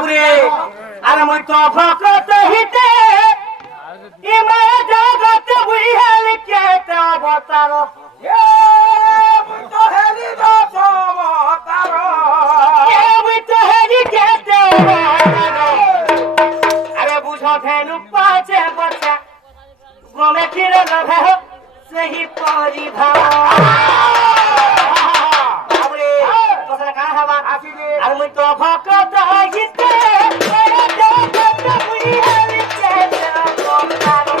बाबरे अरे मुई तो भक्त हिते इमे जगत बुझल के तो बतारो ए मुई तो हेली दो अवतारो ए मुई तो हेली के तो बतारो अरे बुझो धेनु पाचे बच्चा गोमे फिर रहे हो सही परिभाव बाबरे कसरा का हवा आसी दे अरे मुई तो भक्त हिते इमे जगत बुझल के तो बतारो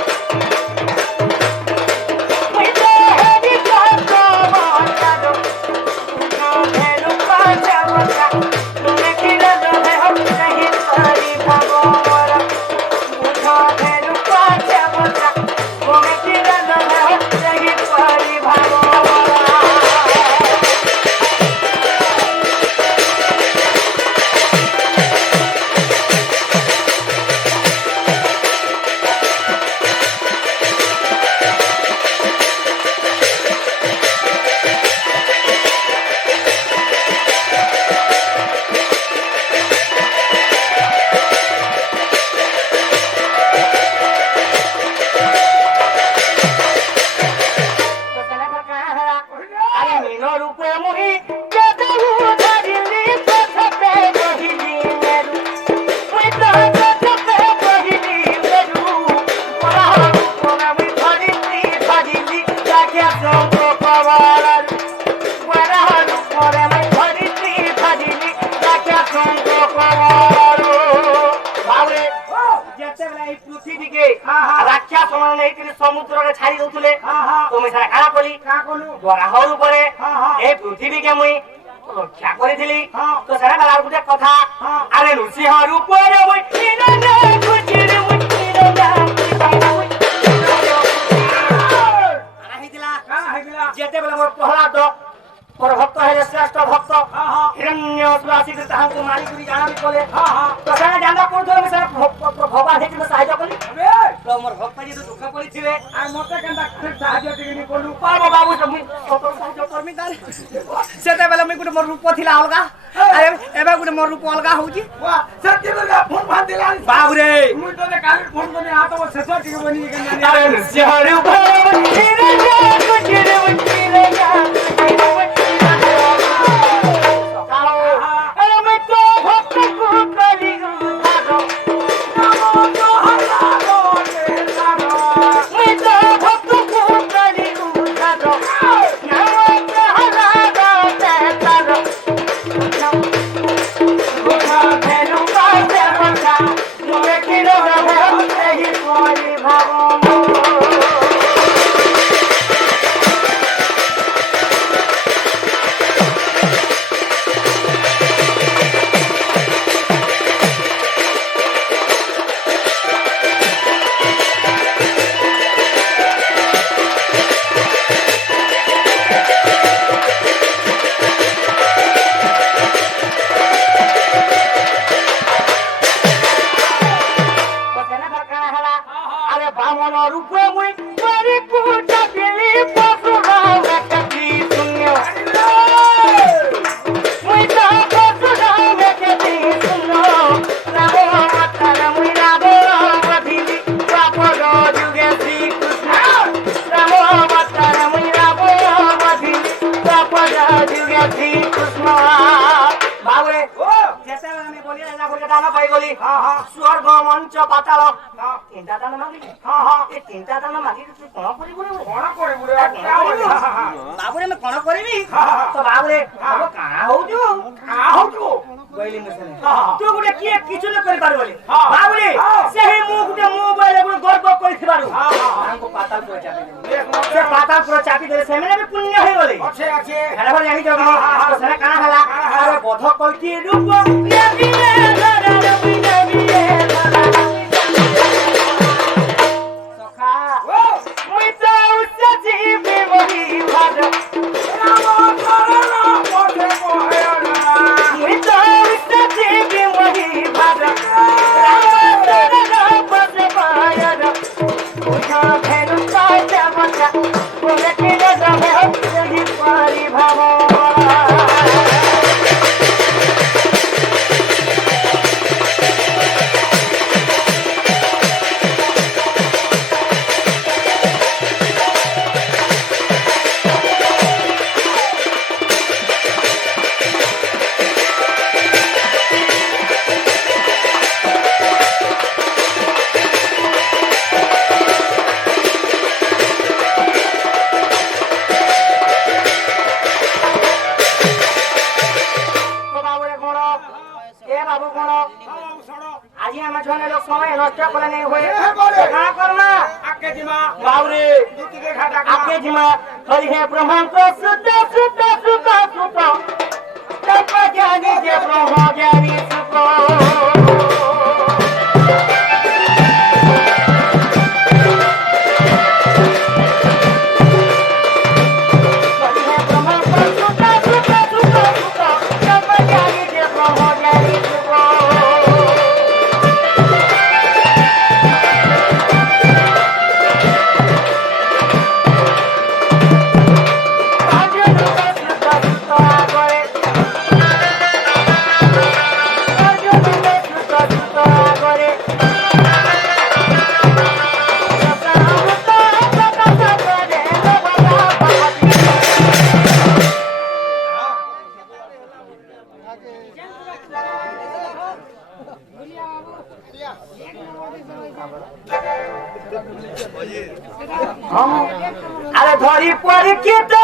समुद्र छाड़ी दउथले तुम सारा काना कली का कोलू गराहर ऊपरे ए पृथ्वी के मुई रक्षा करिथिली तो सारा गला गुटे कथा अरे नृसिंह ऊपरे मुई इना गुजिर मुई इना आना हिदिला का हेला जेते बेला मोर प्रहलाद पर भक्त है श्रेष्ठ भक्त हिरण्यवासी के ताहा को मारी करी जाना भी कोले तो सारा जाना कोन तो सारा भगवान देखि में सहायता कली अबे तो मोर भक्त जी तो दुख पड़ी थिले आ मोटे केनता साहाଯ୍य टिकनी कोलू बाबा बाबू सब मुई सतर साहाय्य करमी दाल सेते बेला मुई गुटे मोर रूप थिला अलगा अरे एबे गुटे मोर रूप अलगा होउची वाह सत्य दुर्गा फोन भान दिला बाबू रे मुई तो ने काल फोन कोने आ तो सेसो टिक बनी के अरे सिहर ऊपर हिरण्य गुजिर मुई स्वर्ग मंच पाताल तीनटा दान मागि ए तीनटा दान मागि तू कोन करि बुरे कोन करे बुरे बाबुरे मैं कोन करिबी तो बाबुरे अब का होजु गइली मसले तू गुटे की किछु न करि पारबली बाबुरे सेही मु गुटे मोबाइल गुटे गर्व करि थिबारु हमको पाताल को चापी दे से पाताल को चापी दे सेमने भी पुण्य होई गली अच्छे अच्छे हेला भर जानी जगह तो सेना काना हला अरे बोध कलकी रूप ये बिने धरा बिने बिने सखा मुई तो उच्च जीव वही भर राम करना पड़े कोयना मुई तो उच्च जीव वही भर राम करना पड़े कोयना मुझा भेनु पाचा बचा बोले के रहे हो यही परिभाव बाबू कोण बाबू छोड़ो आज हम जने लोग समय नष्ट करे नहीं होए ए बोले का करना आके जिमा बाबू रे दूती के घाटा आके जिमा हरि है ब्रह्म को सुत सुत सुत सुत तप ज्ञानी जे ब्रह्म ज्ञानी सुत अरे धरी पर के तो